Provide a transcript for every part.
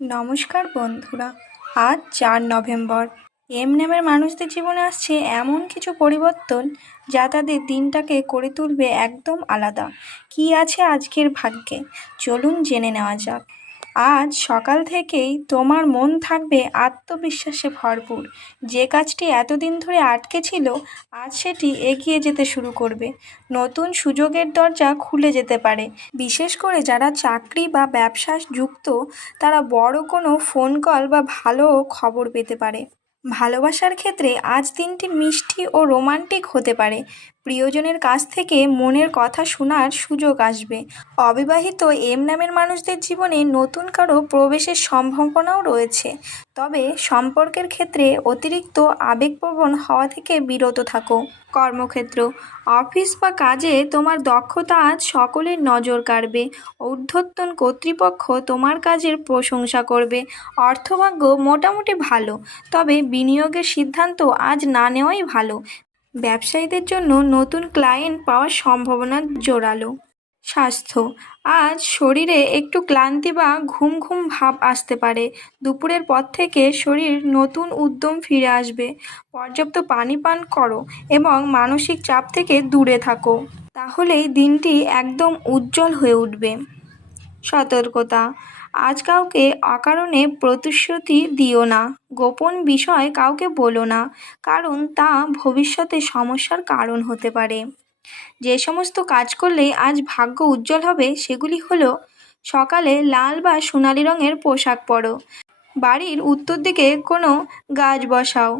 নমস্কার বন্ধুরা। আজ 4 নভেম্বর। এম নামের মানুষদের জীবনে আসছে এমন কিছু পরিবর্তন যা তাদের দিনটাকে করে তুলবে একদম আলাদা। কি আছে আজকের ভাগ্যে, চলুন জেনে নেওয়া যাক। আজ সকাল থেকেই তোমার মন থাকবে আত্মবিশ্বাসে ভরপুর। যে কাজটি এতদিন ধরে আটকে ছিল, আজ সেটি এগিয়ে যেতে শুরু করবে। নতুন সুযোগের দরজা খুলে যেতে পারে। বিশেষ করে যারা চাকরি বা ব্যবসা যুক্ত, তারা বড় কোনো ফোন কল বা ভালো খবর পেতে পারে। ভালোবাসার ক্ষেত্রে আজ দিনটি মিষ্টি ও রোমান্টিক হতে পারে। প্রিয়জনের কাছ থেকে মনের কথা শোনার সুযোগ আসবে। অবিবাহিত এম নামের মানুষদের জীবনে নতুন কারো প্রবেশের সম্ভাবনাও রয়েছে, তবে সম্পর্কের ক্ষেত্রে অতিরিক্ত আবেগপ্রবণ হওয়া থেকে বিরত থাকো। কর্মক্ষেত্র, অফিস বা কাজে তোমার দক্ষতা আজ সকলের নজর কাড়বে। ঊর্ধ্বতন কর্তৃপক্ষ তোমার কাজের প্রশংসা করবে। অর্থভাগ্য মোটামুটি ভালো, তবে বিনিয়োগের সিদ্ধান্ত আজ না নেওয়াই ভালো। ব্যবসায়ীদের জন্য নতুন ক্লায়েন্ট পাওয়ার সম্ভাবনা জোরালো। স্বাস্থ্য, আজ শরীরে একটু ক্লান্তি বা ঘুম ঘুম ভাব আসতে পারে। দুপুরের পর থেকে শরীর নতুন উদ্যম ফিরে আসবে। পর্যাপ্ত পানি পান করো এবং মানসিক চাপ থেকে দূরে থাকো, তাহলেই দিনটি একদম উজ্জ্বল হয়ে উঠবে। সতর্কতা, আজ কাউকে অকারণে প্রতিশ্রুতি দিও না। গোপন বিষয় কাউকে বলো না, কারণ তা ভবিষ্যতে সমস্যার কারণ হতে পারে। যে সমস্ত কাজ করলে আজ ভাগ্য উজ্জ্বল হবে সেগুলি হলো: সকালে লাল বা সোনালি রঙের পোশাক পরো। বাড়ির উত্তর দিকে কোনো গাছ বসাও।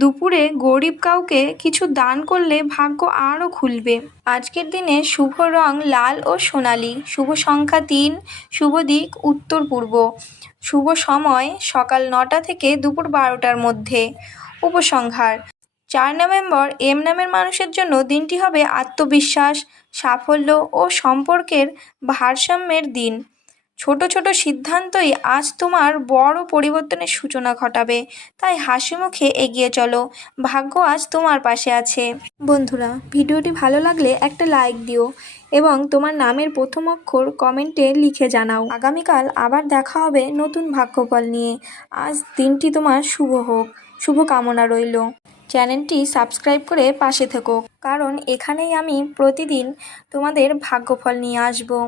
দুপুরে গরিব কাউকে কিছু দান করলে ভাগ্য আরও খুলবে। আজকের দিনে শুভ রং লাল ও সোনালি। শুভ সংখ্যা 3। শুভ দিক উত্তর পূর্ব। শুভ সময় সকাল 9টা থেকে দুপুর 12টার মধ্যে। উপসংহার: 4 নভেম্বর এম নামের মানুষের জন্য দিনটি হবে আত্মবিশ্বাস, সাফল্য ও সম্পর্কের ভারসাম্যের দিন। ছোট ছোট সিদ্ধান্তই আজ তোমার বড় পরিবর্তনের সূচনা ঘটাবে, তাই হাসি মুখে এগিয়ে চলো। ভাগ্য আজ তোমার পাশে আছে। বন্ধুরা, ভিডিওটি ভালো লাগলে একটা লাইক দিও এবং তোমার নামের প্রথম অক্ষর কমেন্টে লিখে জানাও। আগামীকাল আবার দেখা হবে নতুন ভাগ্যফল নিয়ে। আজ দিনটি তোমার শুভ হোক, শুভ কামনা রইল। চ্যানেলটি সাবস্ক্রাইব করে পাশে থেকো, কারণ এখানেই আমি প্রতিদিন তোমাদের ভাগ্যফল নিয়ে আসবো।